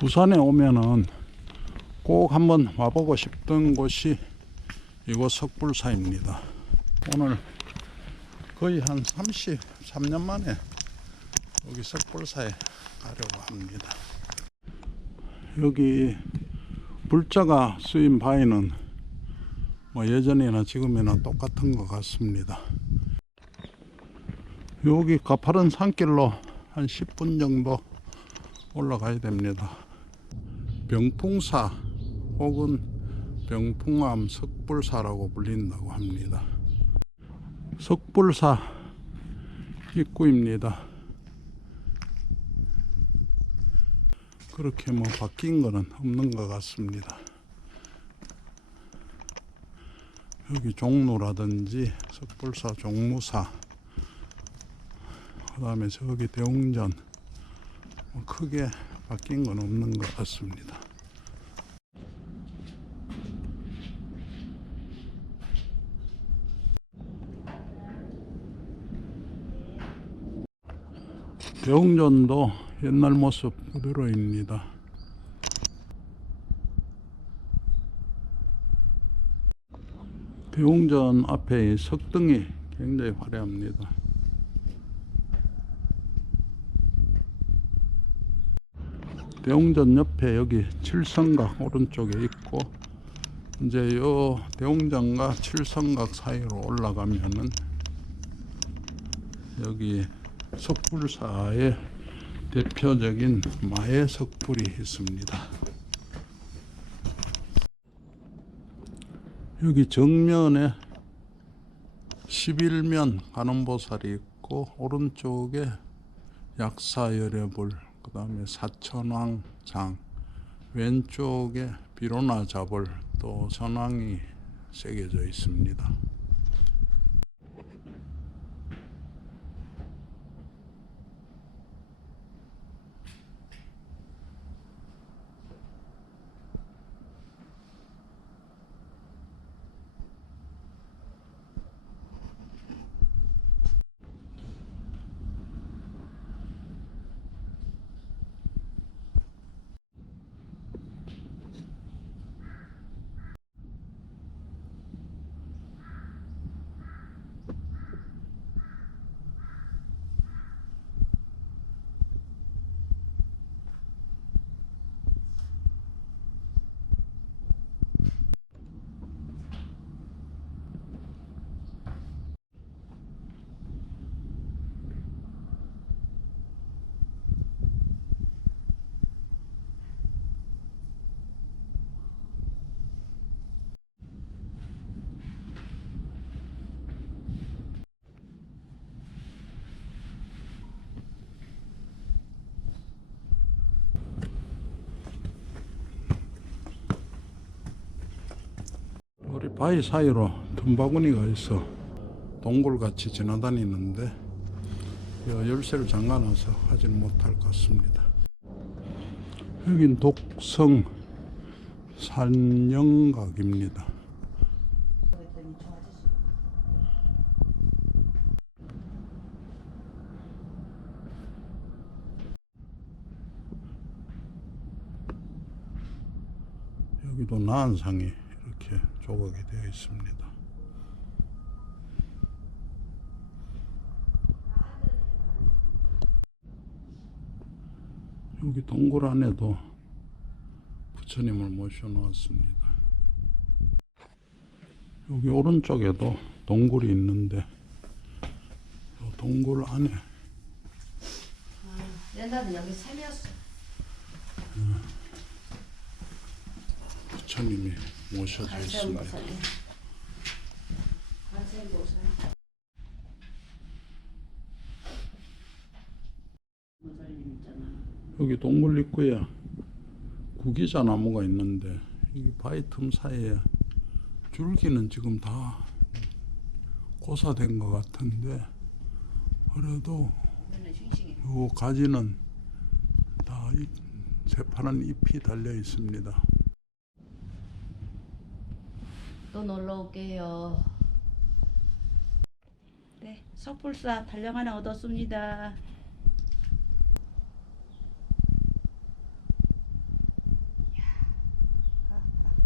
부산에 오면은 꼭 한번 와보고 싶던 곳이 이곳 석불사입니다. 오늘 거의 한 33년 만에 여기 석불사에 가려고 합니다. 여기 불자가 쓰인 바위는 뭐 예전이나 지금이나 똑같은 것 같습니다. 여기 가파른 산길로 한 10분 정도 올라가야 됩니다. 병풍사 혹은 병풍암 석불사라고 불린다고 합니다. 석불사 입구입니다. 그렇게 뭐 바뀐 거는 없는 것 같습니다. 여기 종로라든지 석불사 종무사 그 다음에 저기 대웅전 뭐 크게 바뀐 건 없는 것 같습니다. 대웅전도 옛날 모습 그대로입니다. 대웅전 앞에 이 석등이 굉장히 화려합니다. 대웅전 옆에 여기 칠성각 오른쪽에 있고 이제 요 대웅전과 칠성각 사이로 올라가면은 여기 석불사의 대표적인 마의 석불이 있습니다. 여기 정면에 11면 관음보살이 있고 오른쪽에 약사열애불 그 다음에 사천왕장 왼쪽에 비로나 자벌 또 전왕이 새겨져 있습니다. 바위 사이로 tum바구니가 있어 동굴같이 지나다니는데 여- 열쇠를 잠가놔서 하지는 못할 것 같습니다. 여긴 독성 산영각입니다. 여기도 나한상이 조각이 되어 있습니다. 여기 동굴 안에도 부처님을 모셔 놓았습니다. 여기 오른쪽에도 동굴이 있는데 이 동굴 안에 옛날에 여기 샘이었어. 부처님이 있잖아. 여기 동굴 입구에 구기자 나무가 있는데 이 바위 틈 사이에 줄기는 지금 다 고사된 것 같은데 그래도. 요 가지는 다 잎, 새파란 잎이 달려 있습니다. 또 놀러 올게요. 네, 석불사 달력 하나 얻었습니다.